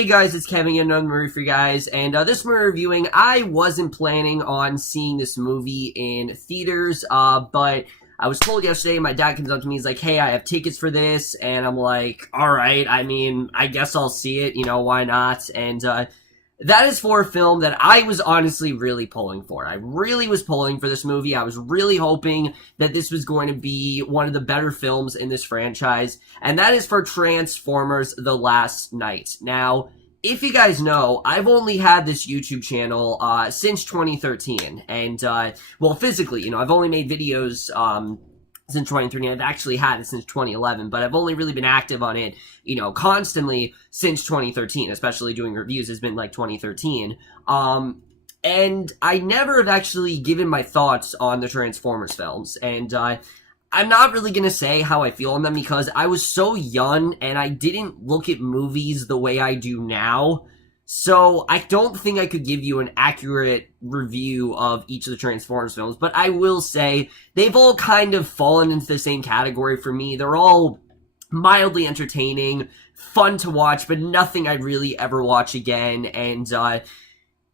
Hey guys, it's Kevin, another movie for you guys, and this movie reviewing, I wasn't planning on seeing this movie in theaters, but I was told yesterday, my dad comes up to me, he's like, hey, I have tickets for this, and I'm like, alright, I mean, I guess I'll see it, why not, and that is for a film that I was honestly really pulling for. I really was pulling for this movie. I was really hoping that this was going to be one of the better films in this franchise, and that is for Transformers: The Last Knight. Now, if you guys know, I've only had this YouTube channel since 2013, and, well, physically, I've only made videos since 2013. I've actually had it since 2011, but I've only really been active on it, constantly since 2013, especially doing reviews has been like 2013. And I never have actually given my thoughts on the Transformers films, and I'm not really gonna say how I feel on them because I was so young and I didn't look at movies the way I do now. So, I don't think I could give you an accurate review of each of the Transformers films, but I will say they've all kind of fallen into the same category for me. They're all mildly entertaining, fun to watch, but nothing I'd really ever watch again, and,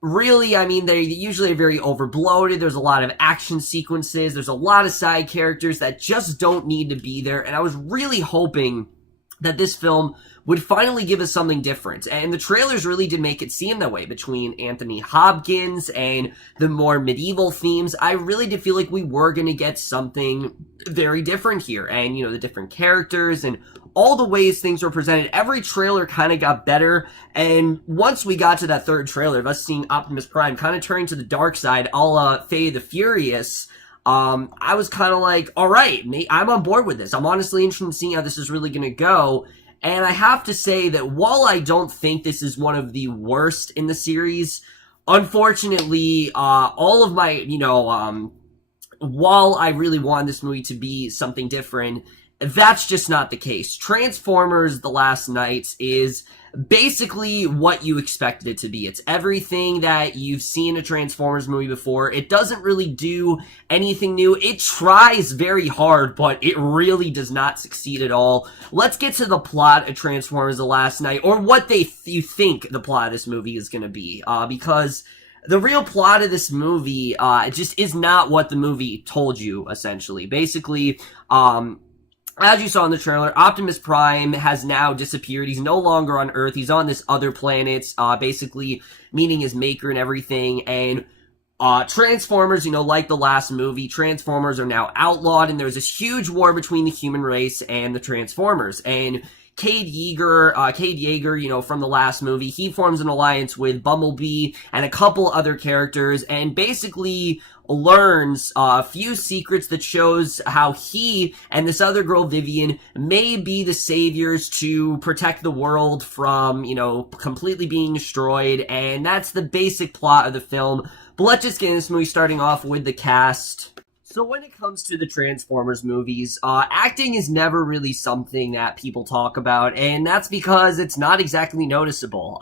really, I mean, they're usually very overbloated. There's a lot of action sequences, there's a lot of side characters that just don't need to be there, and I was really hoping that this film would finally give us something different. And the trailers really did make it seem that way between Anthony Hopkins and the more medieval themes. I really did feel like we were going to get something very different here. And, the different characters and all the ways things were presented. Every trailer kind of got better. And once we got to that third trailer of us seeing Optimus Prime kind of turning to the dark side, a la Fate the Furious, I was kind of like, alright, I'm on board with this. I'm honestly interested in seeing how this is really going to go. And I have to say that while I don't think this is one of the worst in the series, unfortunately, all of my, while I really want this movie to be something different, that's just not the case. Transformers: The Last Knight is basically what you expected it to be. It's everything that you've seen a Transformers movie before. It doesn't really do anything new. It tries very hard, but it really does not succeed at all. Let's get to the plot of Transformers: The Last Knight, or what you think the plot of this movie is going to be, because the real plot of this movie just is not what the movie told you, essentially. Basically, as you saw in the trailer, Optimus Prime has now disappeared. He's no longer on Earth. He's on this other planet, basically meeting his maker and everything. And Transformers, like the last movie, Transformers are now outlawed, and there's this huge war between the human race and the Transformers. And Cade Yeager, from the last movie, he forms an alliance with Bumblebee and a couple other characters, and basically learns a few secrets that shows how he and this other girl, Vivian, may be the saviors to protect the world from, completely being destroyed, and that's the basic plot of the film. But let's just get into this movie, starting off with the cast. So when it comes to the Transformers movies, acting is never really something that people talk about, and that's because it's not exactly noticeable.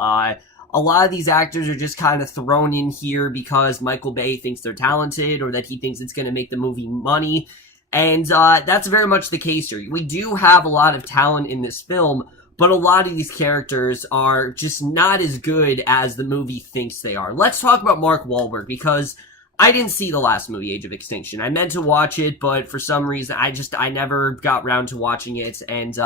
A lot of these actors are just kind of thrown in here because Michael Bay thinks they're talented, or that he thinks it's going to make the movie money, and that's very much the case here. We do have a lot of talent in this film, but a lot of these characters are just not as good as the movie thinks they are. Let's talk about Mark Wahlberg, because I didn't see the last movie, Age of Extinction. I meant to watch it, but for some reason, I never got around to watching it, and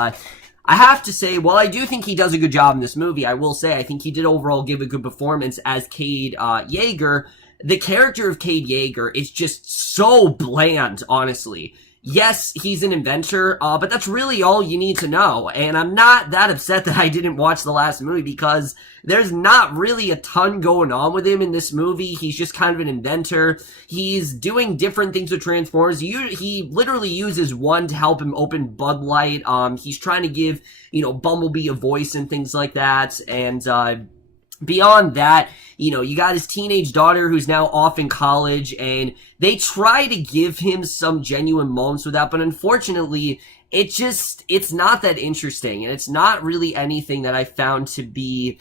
I have to say, while I do think he does a good job in this movie, I will say I think he did overall give a good performance as Cade Yeager. The character of Cade Yeager is just so bland, honestly. Yes, he's an inventor, but that's really all you need to know, and I'm not that upset that I didn't watch the last movie, because there's not really a ton going on with him in this movie. He's just kind of an inventor. He's doing different things with Transformers. He literally uses one to help him open Bud Light. He's trying to give, Bumblebee a voice and things like that, and, beyond that, you got his teenage daughter who's now off in college, and they try to give him some genuine moments with that, but unfortunately, it's not that interesting, and it's not really anything that I found to be,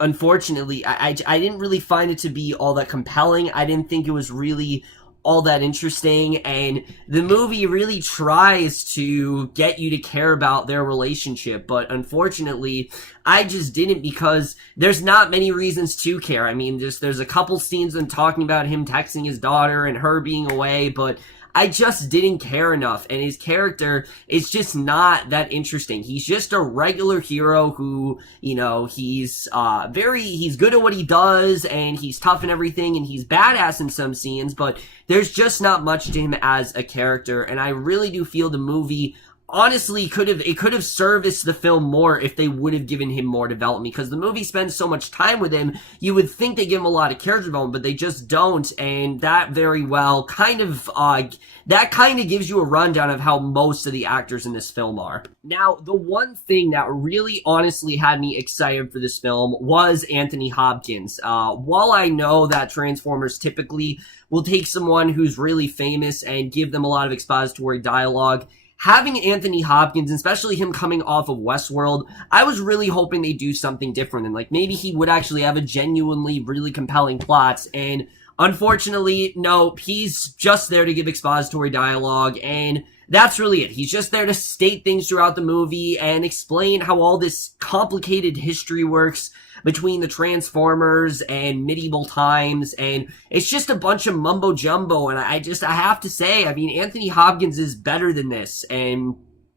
unfortunately, I didn't really find it to be all that compelling. I didn't think it was really all that interesting, and the movie really tries to get you to care about their relationship, but unfortunately, I just didn't, because there's not many reasons to care. I mean, there's a couple scenes in talking about him texting his daughter and her being away, but I just didn't care enough, and his character is just not that interesting. He's just a regular hero who, you know, he's good at what he does, and he's tough and everything, and he's badass in some scenes, but there's just not much to him as a character, and I really do feel the movie honestly could have serviced the film more if they would have given him more development, because the movie spends so much time with him. You would think they give him a lot of character development, but they just don't, and that very well kind of gives you a rundown of how most of the actors in this film are. Now, the one thing that really honestly had me excited for this film was Anthony Hopkins. While I know that Transformers typically will take someone who's really famous and give them a lot of expository dialogue, having Anthony Hopkins, especially him coming off of Westworld, I was really hoping they'd do something different, and like maybe he would actually have a genuinely really compelling plot, and unfortunately, nope, he's just there to give expository dialogue, and that's really it. He's just there to state things throughout the movie and explain how all this complicated history works between the Transformers and medieval times, and it's just a bunch of mumbo jumbo, and I have to say, I mean, Anthony Hopkins is better than this, and,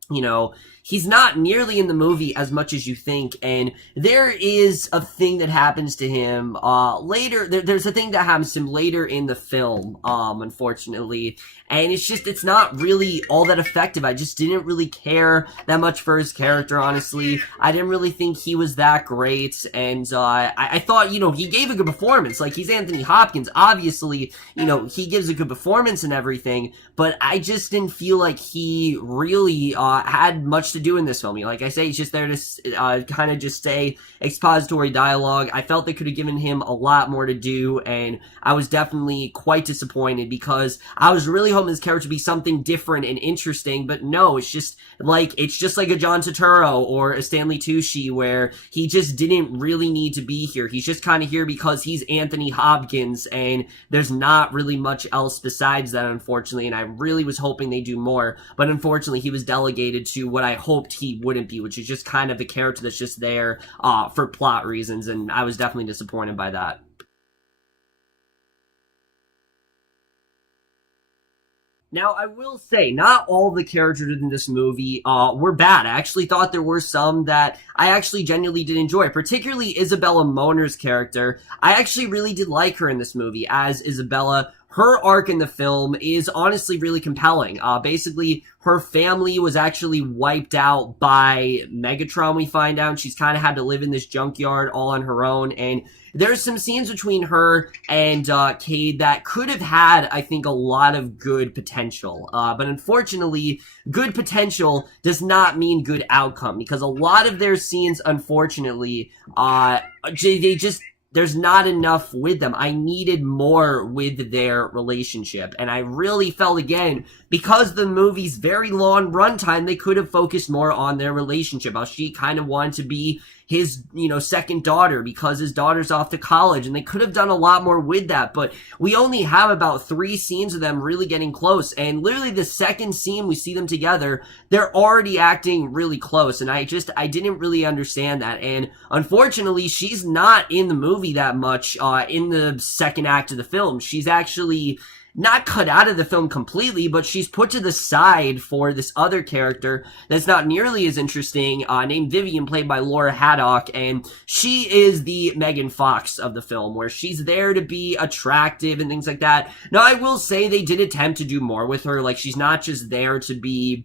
you know, he's not nearly in the movie as much as you think, and there is a thing that happens to him, later, there's a thing that happens to him later in the film, unfortunately, and it's not really all that effective. I just didn't really care that much for his character, honestly. I didn't really think he was that great, and, I thought, you know, he gave a good performance. Like, he's Anthony Hopkins, obviously, you know, he gives a good performance and everything, but I just didn't feel like he really, had much to do in this film. Like I say, he's just there to kind of just say expository dialogue. I felt they could have given him a lot more to do, and I was definitely quite disappointed, because I was really hoping this character to be something different and interesting, but no, it's just like a John Turturro or a Stanley Tucci, where he just didn't really need to be here. He's just kind of here because he's Anthony Hopkins, and there's not really much else besides that, unfortunately, and I really was hoping they do more, but unfortunately he was delegated to what I hoped he wouldn't be, which is just kind of a character that's just there for plot reasons, and I was definitely disappointed by that. Now, I will say, not all the characters in this movie were bad. I actually thought there were some that I actually genuinely did enjoy, particularly Isabela Moner's character. I actually really did like her in this movie as Isabela. Her arc in the film is honestly really compelling. Basically, her family was actually wiped out by Megatron, we find out. She's kind of had to live in this junkyard all on her own, and there's some scenes between her and Cade that could have had, I think, a lot of good potential. But unfortunately, good potential does not mean good outcome, because a lot of their scenes, unfortunately, there's not enough with them. I needed more with their relationship. And I really felt, again, because the movie's very long runtime, they could have focused more on their relationship. How she kind of wanted to be his, you know, second daughter because his daughter's off to college, and they could have done a lot more with that, but we only have about 3 scenes of them really getting close, and literally the second scene we see them together, they're already acting really close, and I didn't really understand that, and unfortunately, she's not in the movie that much, in the second act of the film. She's actually not cut out of the film completely, but she's put to the side for this other character that's not nearly as interesting, named Vivian, played by Laura Haddock, and she is the Megan Fox of the film, where she's there to be attractive and things like that. Now, I will say they did attempt to do more with her. Like, she's not just there to be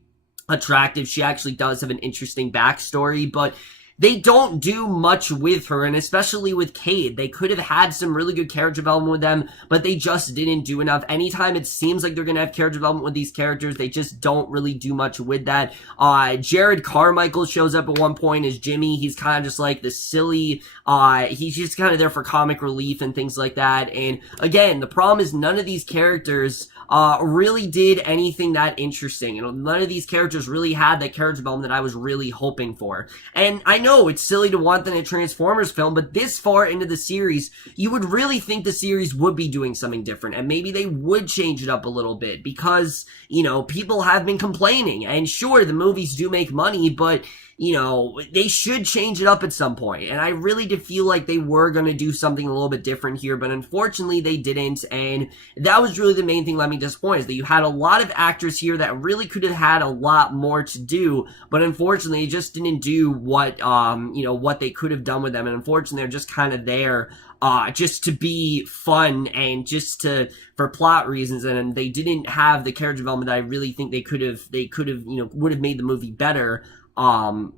attractive. She actually does have an interesting backstory, but they don't do much with her, and especially with Cade. They could have had some really good character development with them, but they just didn't do enough. Anytime it seems like they're going to have character development with these characters, they just don't really do much with that. Jerrod Carmichael shows up at one point as Jimmy. He's kind of just like the silly, he's just kind of there for comic relief and things like that. And again, the problem is none of these characters really did anything that interesting. None of these characters really had that character development that I was really hoping for. And I know it's silly to want that in a Transformers film, but this far into the series, you would really think the series would be doing something different, and maybe they would change it up a little bit, because, people have been complaining, and sure, the movies do make money, but they should change it up at some point. And I really did feel like they were going to do something a little bit different here, but unfortunately they didn't. And that was really the main thing that led me disappointed, is that you had a lot of actors here that really could have had a lot more to do, but unfortunately just didn't do what they could have done with them. And unfortunately they're just kind of there just to be fun and just for plot reasons, and they didn't have the character development that I really think they could have, would have made the movie better. And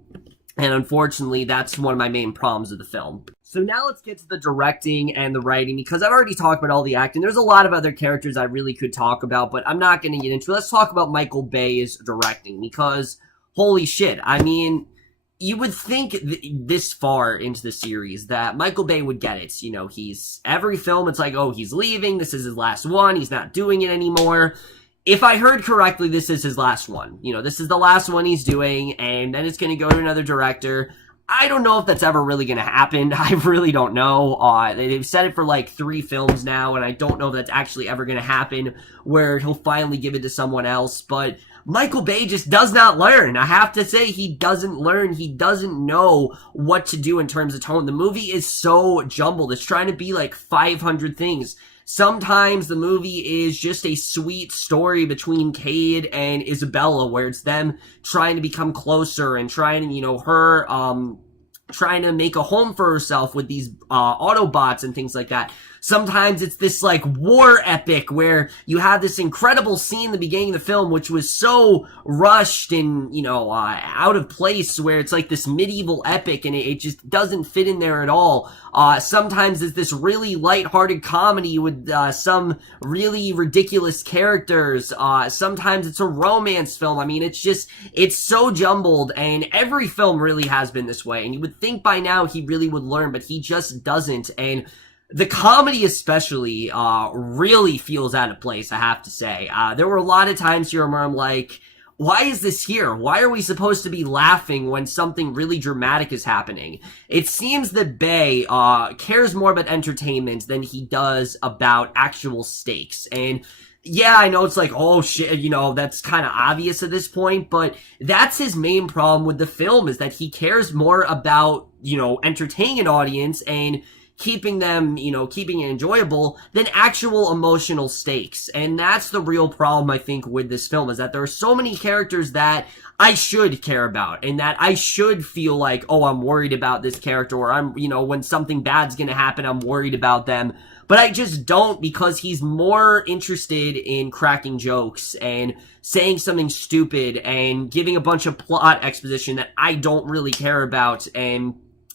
unfortunately, that's one of my main problems with the film. So now let's get to the directing and the writing, because I've already talked about all the acting. There's a lot of other characters I really could talk about, but I'm not going to get into it. Let's talk about Michael Bay's directing, because holy shit, I mean, you would think this far into the series that Michael Bay would get it. He's every film, it's like, oh, he's leaving, this is his last one, he's not doing it anymore. If I heard correctly, this is his last one. This is the last one he's doing, and then it's going to go to another director. I don't know if that's ever really going to happen. I really don't know. They've said it for like 3 films now, and I don't know if that's actually ever going to happen, where he'll finally give it to someone else. But Michael Bay just does not learn. I have to say, he doesn't learn. He doesn't know what to do in terms of tone. The movie is so jumbled. It's trying to be like 500 things. Sometimes the movie is just a sweet story between Cade and Isabela, where it's them trying to become closer and trying, her, trying to make a home for herself with these, Autobots and things like that. Sometimes it's this, like, war epic where you have this incredible scene in the beginning of the film, which was so rushed and, out of place, where it's like this medieval epic, and it just doesn't fit in there at all. Sometimes it's this really lighthearted comedy with, some really ridiculous characters. Sometimes it's a romance film. I mean, it's so jumbled, and every film really has been this way, and you would think by now he really would learn, but he just doesn't. And the comedy especially, really feels out of place, I have to say. There were a lot of times here where I'm like, why is this here? Why are we supposed to be laughing when something really dramatic is happening? It seems that Bay, cares more about entertainment than he does about actual stakes. And yeah, I know it's like, oh shit, that's kind of obvious at this point, but that's his main problem with the film, is that he cares more about, entertaining an audience and keeping them, keeping it enjoyable than actual emotional stakes. And that's the real problem, I think, with this film, is that there are so many characters that I should care about, and that I should feel like, oh, I'm worried about this character, or I'm, when something bad's gonna happen, I'm worried about them. But I just don't, because he's more interested in cracking jokes and saying something stupid and giving a bunch of plot exposition that I don't really care about, and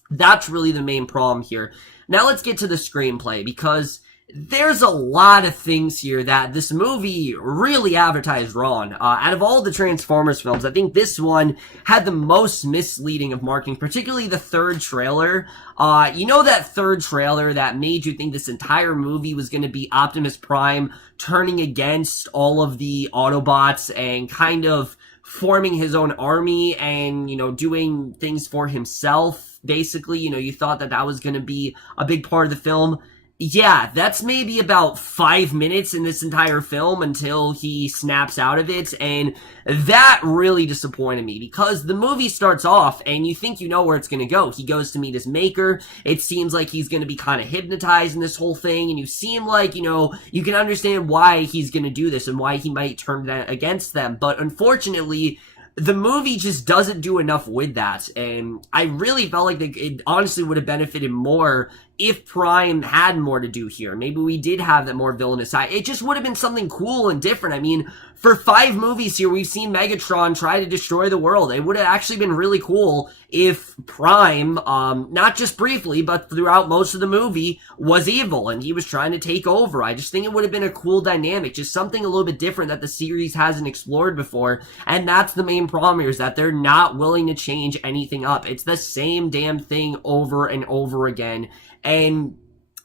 that's really the main problem here. Now let's get to the screenplay, because there's a lot of things here that this movie really advertised wrong. Out of all the Transformers films, I think this one had the most misleading of marketing, particularly the third trailer. That third trailer that made you think this entire movie was going to be Optimus Prime turning against all of the Autobots and kind of forming his own army and, doing things for himself. Basically, you thought that was going to be a big part of the film. Yeah, that's maybe about 5 minutes in this entire film until he snaps out of it, and that really disappointed me, because the movie starts off and you think you know where it's going to go. He goes to meet his maker. It seems like he's going to be kind of hypnotized in this whole thing, and you seem like, you can understand why he's going to do this and why he might turn against them, but unfortunately, the movie just doesn't do enough with that, and I really felt like it honestly would have benefited more if Prime had more to do here. Maybe we did have that more villainous side. It just would have been something cool and different. I mean, for 5 movies here, we've seen Megatron try to destroy the world. It would have actually been really cool if Prime, not just briefly, but throughout most of the movie, was evil and he was trying to take over. I just think it would have been a cool dynamic, just something a little bit different that the series hasn't explored before. And that's the main problem here, is that they're not willing to change anything up. It's the same damn thing over and over again. And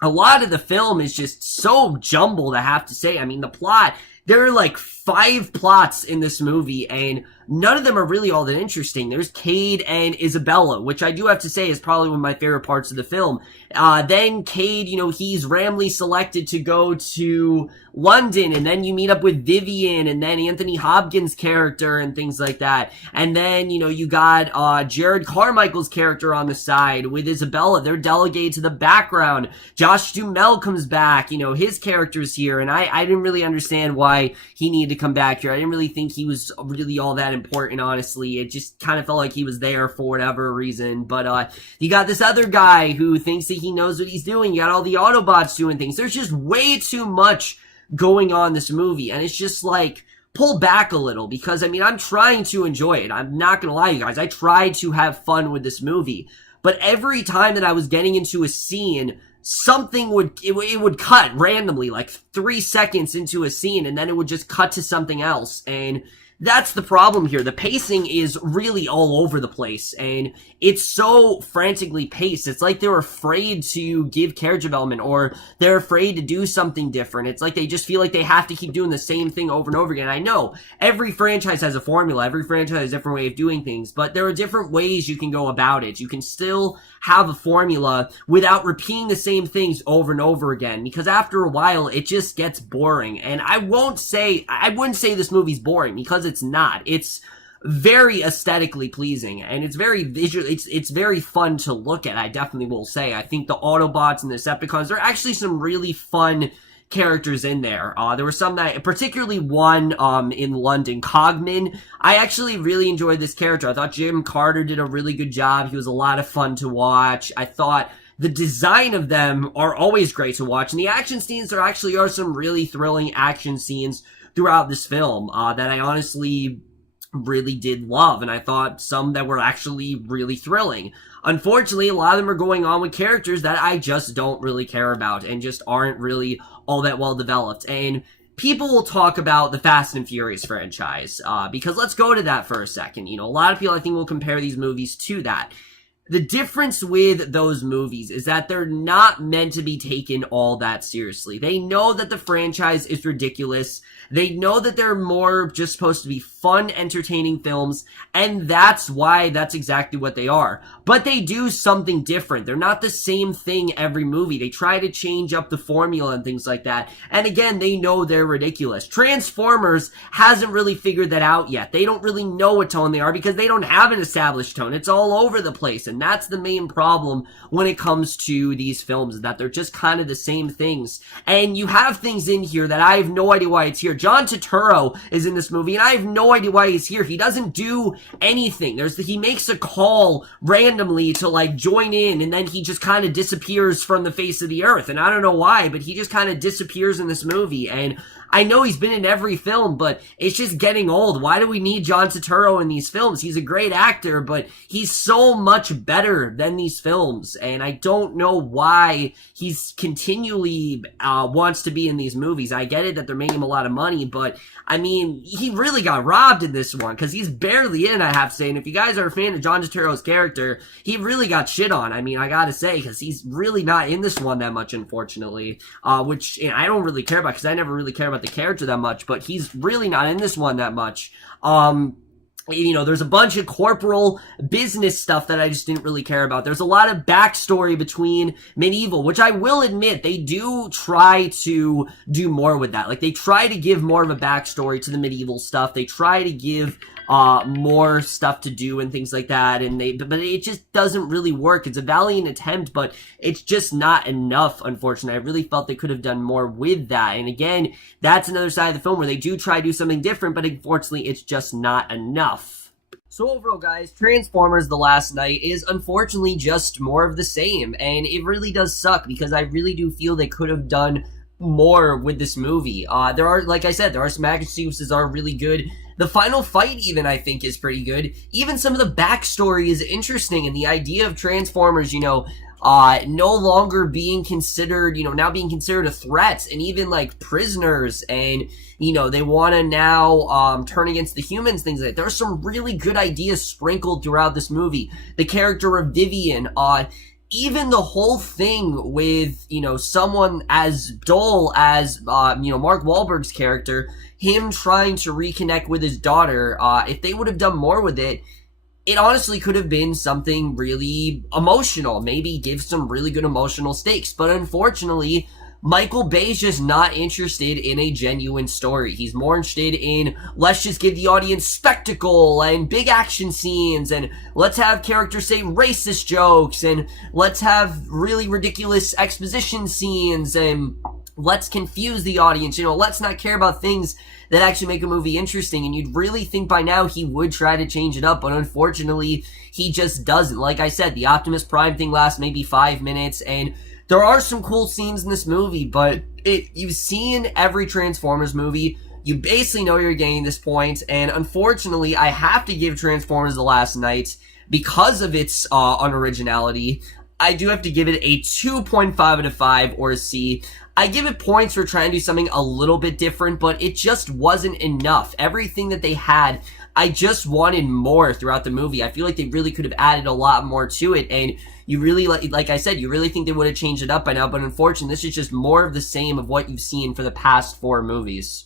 a lot of the film is just so jumbled, I have to say. I mean, the plot there are like 5 plots in this movie, and none of them are really all that interesting. There's Cade and Isabela, which I do have to say is probably one of my favorite parts of the film. Then Cade, he's randomly selected to go to London, and then you meet up with Vivian, and then Anthony Hopkins' character, and things like that. And then, you got Jerrod Carmichael's character on the side with Isabela. They're delegated to the background. Josh Duhamel comes back, his character's here, and I didn't really understand why he needed to come back here. I didn't really think he was really all that important, honestly. It just kind of felt like he was there for whatever reason. But you got this other guy who thinks that he knows what he's doing. You got all the Autobots doing things. There's just way too much going on in this movie, and it's just like, pull back a little, because I'm trying to enjoy it. I'm not gonna lie, you guys. I tried to have fun with this movie, but every time that I was getting into a scene, something would cut randomly, like 3 seconds into a scene, and then it would just cut to something else. And that's the problem here. The pacing is really all over the place, and it's so frantically paced. It's like they're afraid to give character development, or they're afraid to do something different. It's like they just feel like they have to keep doing the same thing over and over again. I know every franchise has a formula. Every franchise has a different way of doing things, but there are different ways you can go about it. You can still have a formula without repeating the same things over and over again, because after a while it just gets boring. And I wouldn't say this movie's boring, because it's not. It's very aesthetically pleasing, and it's very visual. It's very fun to look at. I definitely will say. I think the Autobots and the Decepticons, there are actually some really fun characters in there. There were some that, particularly one in London, Cogman. I actually really enjoyed this character. I thought Jim Carter did a really good job. He was a lot of fun to watch. I thought the design of them are always great to watch, and the action scenes, there actually are some really thrilling action scenes throughout this film that I honestly really did love, and I thought some that were actually really thrilling. Unfortunately, a lot of them are going on with characters that I just don't really care about, and just aren't really all that well developed. And people will talk about the Fast and Furious franchise, because let's go to that for a second. A lot of people, I think, will compare these movies to that. The difference with those movies is that they're not meant to be taken all that seriously. They know that the franchise is ridiculous. They know that they're more just supposed to be fun, entertaining films, and that's why that's exactly what they are. But they do something different. They're not the same thing every movie. They try to change up the formula and things like that. And again, they know they're ridiculous. Transformers hasn't really figured that out yet. They don't really know what tone they are, because they don't have an established tone. It's all over the place, and that's the main problem when it comes to these films, is that they're just kind of the same things. And you have things in here that I have no idea why it's here. John Turturro is in this movie, and I have no idea why he's here. He doesn't do anything. He makes a call randomly to like join in, and then he just kind of disappears from the face of the earth. And I don't know why, but he just kind of disappears in this movie. And I know he's been in every film, but it's just getting old. Why do we need John Turturro in these films? He's a great actor, but he's so much better than these films, and I don't know why he's continually wants to be in these movies. I get it that they're making him a lot of money, but he really got robbed in this one, because he's barely in, I have to say. And if you guys are a fan of John Turturro's character, he really got shit on. I gotta say, because he's really not in this one that much, unfortunately, which I don't really care about, because I never really care about the character that much, but he's really not in this one that much. There's a bunch of corporal business stuff that I just didn't really care about. There's a lot of backstory between Medieval, which I will admit, they do try to do more with that. Like, they try to give more of a backstory to the Medieval stuff. They try to give more stuff to do and things like that, but it just doesn't really work. It's a valiant attempt, but it's just not enough, unfortunately. I really felt they could have done more with that. And again, that's another side of the film where they do try to do something different, but unfortunately, it's just not enough. So overall, guys, Transformers: The Last Knight is unfortunately just more of the same, and it really does suck, because I really do feel they could have done more with this movie. There are, like I said, there are some action sequences that are really good. The final fight, even, I think, is pretty good. Even some of the backstory is interesting, and the idea of Transformers, no longer being considered, now being considered a threat, and even, like, prisoners, and, they want to now, turn against the humans, things like that. There's some really good ideas sprinkled throughout this movie. The character of Vivian, even the whole thing with, someone as dull as, Mark Wahlberg's character, him trying to reconnect with his daughter, if they would have done more with it, it honestly could have been something really emotional, maybe give some really good emotional stakes. But unfortunately, Michael Bay's just not interested in a genuine story. He's more interested in, let's just give the audience spectacle and big action scenes, and let's have characters say racist jokes, and let's have really ridiculous exposition scenes, and let's confuse the audience. Let's not care about things that actually make a movie interesting. And you'd really think by now he would try to change it up, but unfortunately, he just doesn't. Like I said, the Optimus Prime thing lasts maybe 5 minutes, and there are some cool scenes in this movie, but you've seen every Transformers movie. You basically know you're getting this point, and unfortunately, I have to give Transformers The Last Knight, because of its unoriginality, I do have to give it a 2.5 out of 5, or a C. I give it points for trying to do something a little bit different, but it just wasn't enough. Everything that they had, I just wanted more throughout the movie. I feel like they really could have added a lot more to it, and you really, like I said, you really think they would have changed it up by now, but unfortunately, this is just more of the same of what you've seen for the past 4 movies.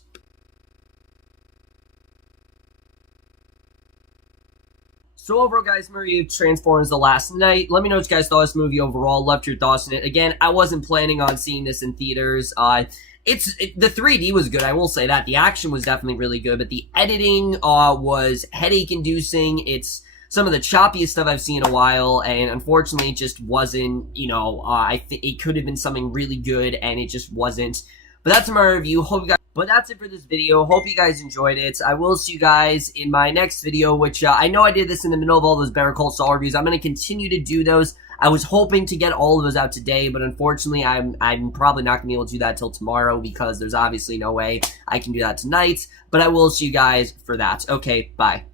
So overall, guys, my review of Transformers The Last Knight. Let me know what you guys thought of this movie overall. Loved your thoughts on it. Again, I wasn't planning on seeing this in theaters. The 3D was good, I will say that. The action was definitely really good, but the editing was headache-inducing. It's some of the choppiest stuff I've seen in a while, and unfortunately, it just wasn't, I think it could have been something really good, and it just wasn't. But that's my review. But that's it for this video. Hope you guys enjoyed it. I will see you guys in my next video, which I know I did this in the middle of all those Better Call Saul reviews. I'm going to continue to do those. I was hoping to get all of those out today, but unfortunately, I'm probably not going to be able to do that till tomorrow, because there's obviously no way I can do that tonight. But I will see you guys for that. Okay, bye.